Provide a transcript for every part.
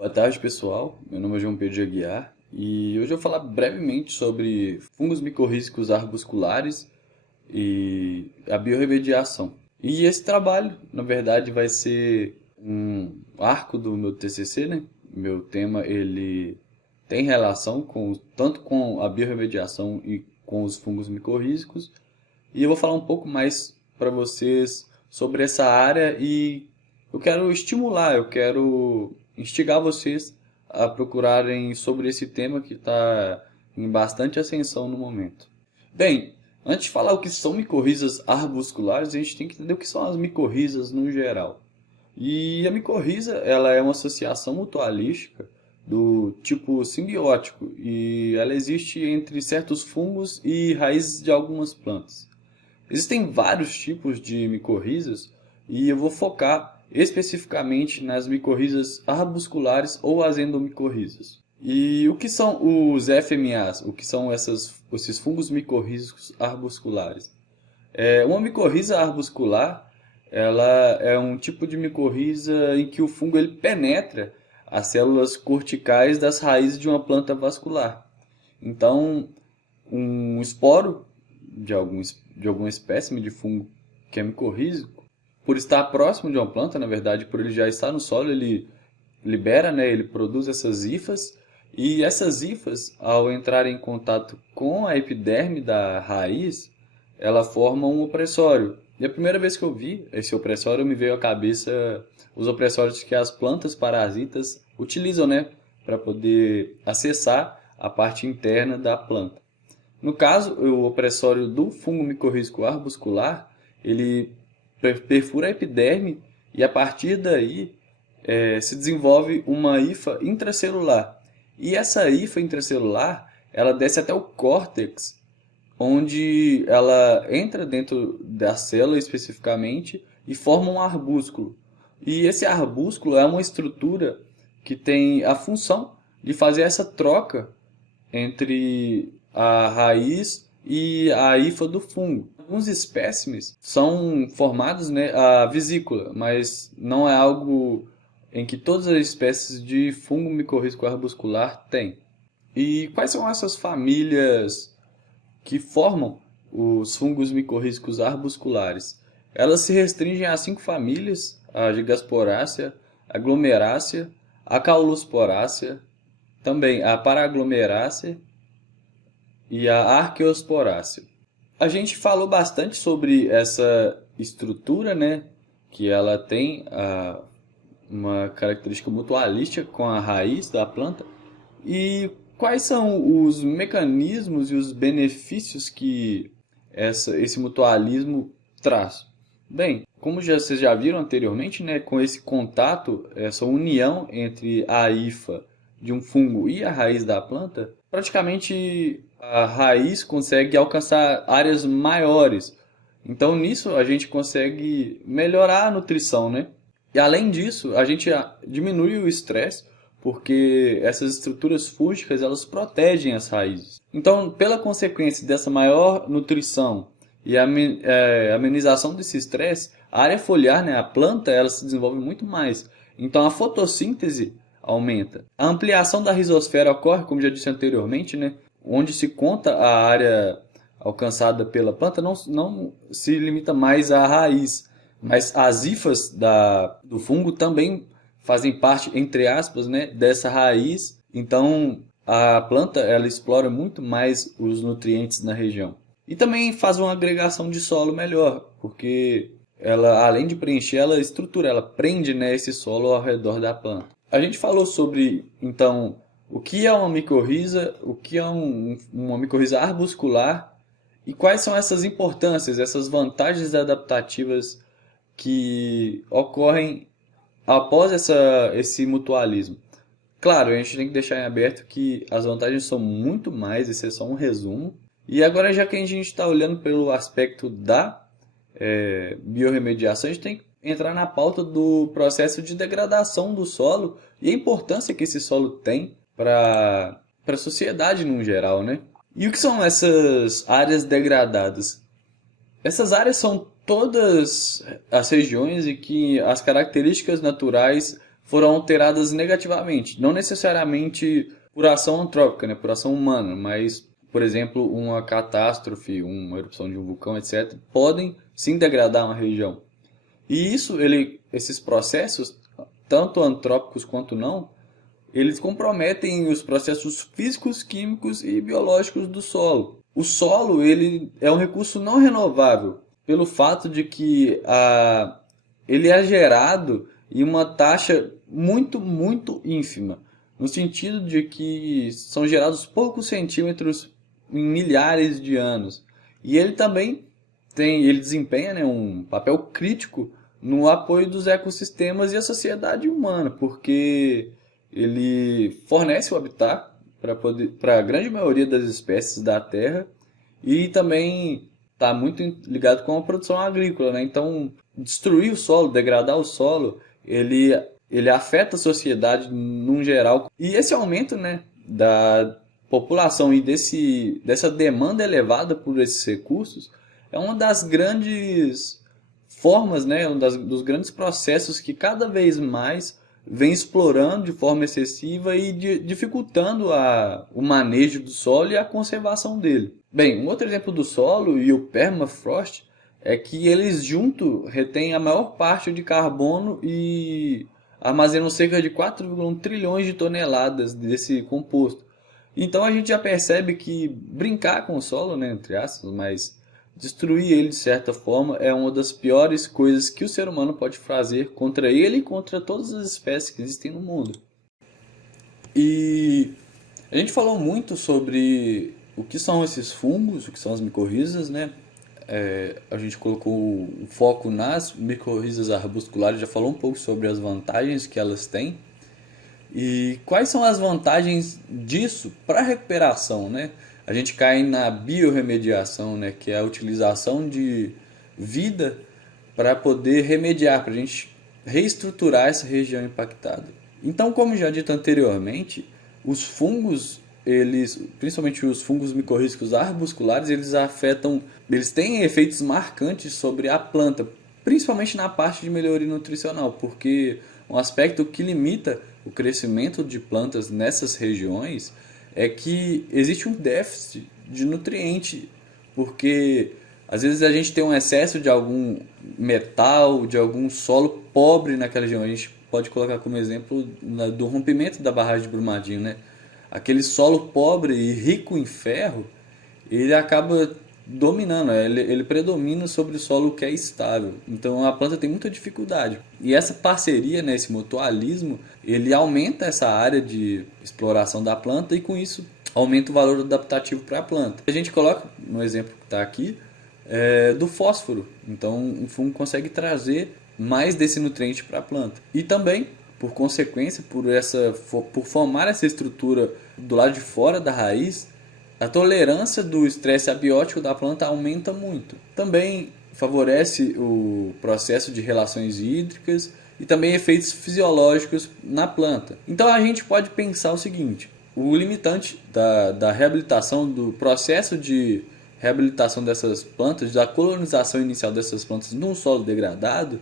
Boa tarde, pessoal. Meu nome é João Pedro de Aguiar e hoje eu vou falar brevemente sobre fungos micorrízicos arbusculares e a biorremediação. E esse trabalho, na verdade, vai ser um arco do meu TCC, né? Meu tema, ele tem relação tanto com a biorremediação e com os fungos micorrízicos. E eu vou falar um pouco mais para vocês sobre essa área e eu quero instigar vocês a procurarem sobre esse tema que está em bastante ascensão no momento. Bem, antes de falar o que são micorrizas arbusculares, a gente tem que entender o que são as micorrizas no geral. E a micorriza, ela é uma associação mutualística do tipo simbiótico e ela existe entre certos fungos e raízes de algumas plantas. Existem vários tipos de micorrizas e eu vou focar especificamente nas micorrizas arbusculares ou as endomicorrizas. E o que são os FMAs? O que são esses fungos micorrízicos arbusculares? Uma micorriza arbuscular, ela é um tipo de micorriza em que o fungo ele penetra as células corticais das raízes de uma planta vascular. Então, um esporo de alguma espécime de fungo que é micorrízico, por estar próximo de uma planta, na verdade, por ele já estar no solo, ele libera, né, ele produz essas hifas, e essas hifas, ao entrarem em contato com a epiderme da raiz, ela forma um opressório. E a primeira vez que eu vi esse opressório, me veio à cabeça os opressórios que as plantas parasitas utilizam, né, para poder acessar a parte interna da planta. No caso, o opressório do fungo micorrízico arbuscular, ele perfura a epiderme e a partir daí se desenvolve uma hifa intracelular. E essa hifa intracelular, ela desce até o córtex, onde ela entra dentro da célula especificamente e forma um arbúsculo. E esse arbúsculo é uma estrutura que tem a função de fazer essa troca entre a raiz e a hifa do fungo. Alguns espécimes são formados, né, a vesícula, mas não é algo em que todas as espécies de fungo micorrízico arbuscular têm. E quais são essas famílias que formam os fungos micorrízicos arbusculares? Elas se restringem a 5 famílias: a Gigasporácea, a Glomerácea, a Caulusporácea, também a Paraglomerácea e a Arqueosporácea. A gente falou bastante sobre essa estrutura, né, que ela tem uma característica mutualística com a raiz da planta. E quais são os mecanismos e os benefícios que esse mutualismo traz? Bem, como vocês já viram anteriormente, né, com esse contato, essa união entre a hifa de um fungo e a raiz da planta, praticamente a raiz consegue alcançar áreas maiores. Então, nisso, a gente consegue melhorar a nutrição, né? E, além disso, a gente diminui o estresse, porque essas estruturas fúngicas, elas protegem as raízes. Então, pela consequência dessa maior nutrição e a amenização desse estresse, a área foliar, né, a planta, ela se desenvolve muito mais. Então, a fotossíntese aumenta. A ampliação da rizosfera ocorre, como já disse anteriormente, né, onde se conta a área alcançada pela planta, não se limita mais à raiz, mas as hifas do fungo também fazem parte, entre aspas, né, dessa raiz. Então, a planta ela explora muito mais os nutrientes na região. E também faz uma agregação de solo melhor, porque ela, além de preencher, ela estrutura, ela prende, né, esse solo ao redor da planta. A gente falou sobre, então, o que é uma micorriza, o que é uma micorriza arbuscular e quais são essas importâncias, essas vantagens adaptativas que ocorrem após esse mutualismo. Claro, a gente tem que deixar em aberto que as vantagens são muito mais, esse é só um resumo. E agora, já que a gente está olhando pelo aspecto da biorremediação, a gente tem que entrar na pauta do processo de degradação do solo e a importância que esse solo tem para a sociedade no geral, né? E o que são essas áreas degradadas? Essas áreas são todas as regiões em que as características naturais foram alteradas negativamente. Não necessariamente por ação antrópica, né, por ação humana, mas, por exemplo, uma catástrofe, uma erupção de um vulcão, etc., podem sim degradar uma região. E esses processos, tanto antrópicos quanto não, eles comprometem os processos físicos, químicos e biológicos do solo. O solo ele é um recurso não renovável, pelo fato de que ele é gerado em uma taxa muito ínfima, no sentido de que são gerados poucos centímetros em milhares de anos. E ele também ele desempenha, né, um papel crítico no apoio dos ecossistemas e a sociedade humana, porque ele fornece o habitat para a grande maioria das espécies da Terra e também está muito ligado com a produção agrícola, né? Então, destruir o solo, degradar o solo, ele afeta a sociedade num geral. E esse aumento, né, da população e dessa demanda elevada por esses recursos é uma das grandes formas, né, dos grandes processos que cada vez mais vem explorando de forma excessiva e dificultando o manejo do solo e a conservação dele. Bem, um outro exemplo do solo e o permafrost é que eles juntos retêm a maior parte de carbono e armazenam cerca de 4,1 trilhões de toneladas desse composto. Então a gente já percebe que brincar com o solo, né, entre aspas, mas destruir ele de certa forma é uma das piores coisas que o ser humano pode fazer contra ele e contra todas as espécies que existem no mundo. E a gente falou muito sobre o que são esses fungos, o que são as micorrizas, né? A gente colocou o foco nas micorrizas arbusculares, já falou um pouco sobre as vantagens que elas têm. E quais são as vantagens disso para a recuperação, né? A gente cai na biorremediação, né? Que é a utilização de vida para poder remediar, para a gente reestruturar essa região impactada. Então, como já dito anteriormente, os fungos, principalmente os fungos micorrízicos arbusculares, eles têm efeitos marcantes sobre a planta, principalmente na parte de melhoria nutricional, porque um aspecto que limita o crescimento de plantas nessas regiões é que existe um déficit de nutriente, porque às vezes a gente tem um excesso de algum metal, de algum solo pobre naquela região. A gente pode colocar como exemplo do rompimento da barragem de Brumadinho, né? Aquele solo pobre e rico em ferro, ele acaba dominando, ele predomina sobre o solo que é estável. Então a planta tem muita dificuldade. E essa parceria, né, esse mutualismo, ele aumenta essa área de exploração da planta e com isso aumenta o valor adaptativo para a planta. A gente coloca, no exemplo que está aqui, do fósforo. Então o fungo consegue trazer mais desse nutriente para a planta. E também, por consequência, por formar essa estrutura do lado de fora da raiz, a tolerância do estresse abiótico da planta aumenta muito. Também favorece o processo de relações hídricas e também efeitos fisiológicos na planta. Então a gente pode pensar o seguinte: o limitante da reabilitação, do processo de reabilitação dessas plantas, da colonização inicial dessas plantas num solo degradado,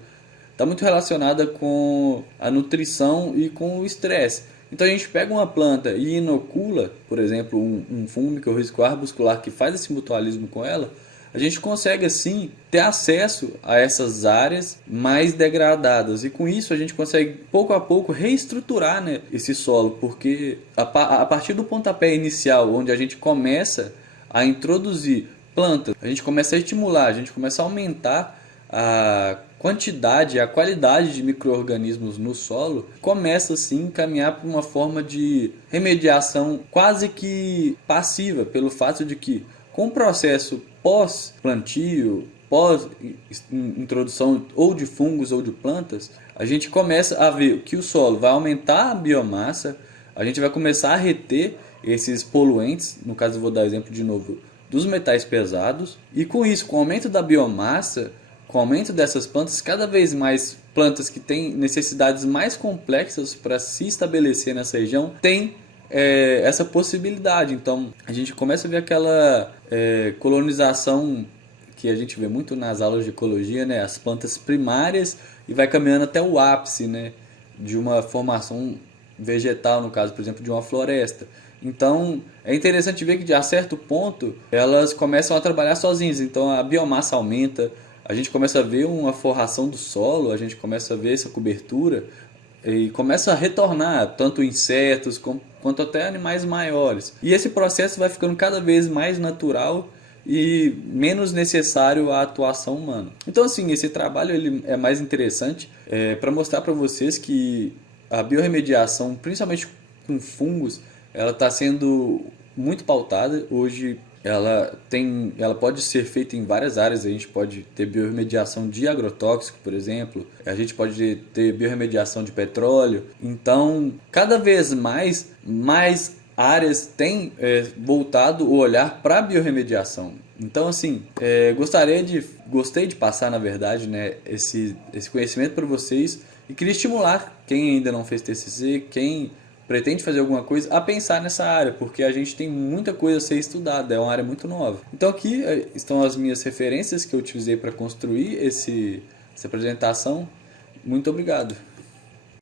está muito relacionada com a nutrição e com o estresse. Então a gente pega uma planta e inocula, por exemplo, um fungo micorrízico arbuscular que faz esse mutualismo com ela, a gente consegue assim ter acesso a essas áreas mais degradadas e com isso a gente consegue pouco a pouco reestruturar, né, esse solo, porque a partir do pontapé inicial, onde a gente começa a introduzir plantas, a gente começa a estimular, a gente começa a aumentar a quantidade, a qualidade de micro-organismos no solo, começa assim a caminhar para uma forma de remediação quase que passiva, pelo fato de que com o processo pós-plantio, pós-introdução ou de fungos ou de plantas, a gente começa a ver que o solo vai aumentar a biomassa, a gente vai começar a reter esses poluentes, no caso eu vou dar exemplo de novo dos metais pesados, e com isso, com o aumento da biomassa, com o aumento dessas plantas, cada vez mais plantas que têm necessidades mais complexas para se estabelecer nessa região têm essa possibilidade. Então a gente começa a ver aquela colonização que a gente vê muito nas aulas de ecologia, né? As plantas primárias, e vai caminhando até o ápice, né? de uma formação vegetal, no caso, por exemplo, de uma floresta. Então, é interessante ver que, a certo ponto, elas começam a trabalhar sozinhas. Então, a biomassa aumenta, a gente começa a ver uma forração do solo, a gente começa a ver essa cobertura e começa a retornar tanto insetos quanto até animais maiores. E esse processo vai ficando cada vez mais natural e menos necessário a atuação humana. Então, assim, esse trabalho ele é mais interessante para mostrar para vocês que a biorremediação, principalmente com fungos, ela está sendo muito pautada. Hoje ela pode ser feita em várias áreas. A gente pode ter biorremediação de agrotóxico, por exemplo. A gente pode ter biorremediação de petróleo. Então, cada vez mais áreas têm voltado o olhar para a biorremediação. Então, assim, gostei de passar, na verdade, né, esse conhecimento para vocês e queria estimular quem ainda não fez TCC, quem pretende fazer alguma coisa, a pensar nessa área, porque a gente tem muita coisa a ser estudada, é uma área muito nova. Então aqui estão as minhas referências que eu utilizei para construir essa apresentação. Muito obrigado.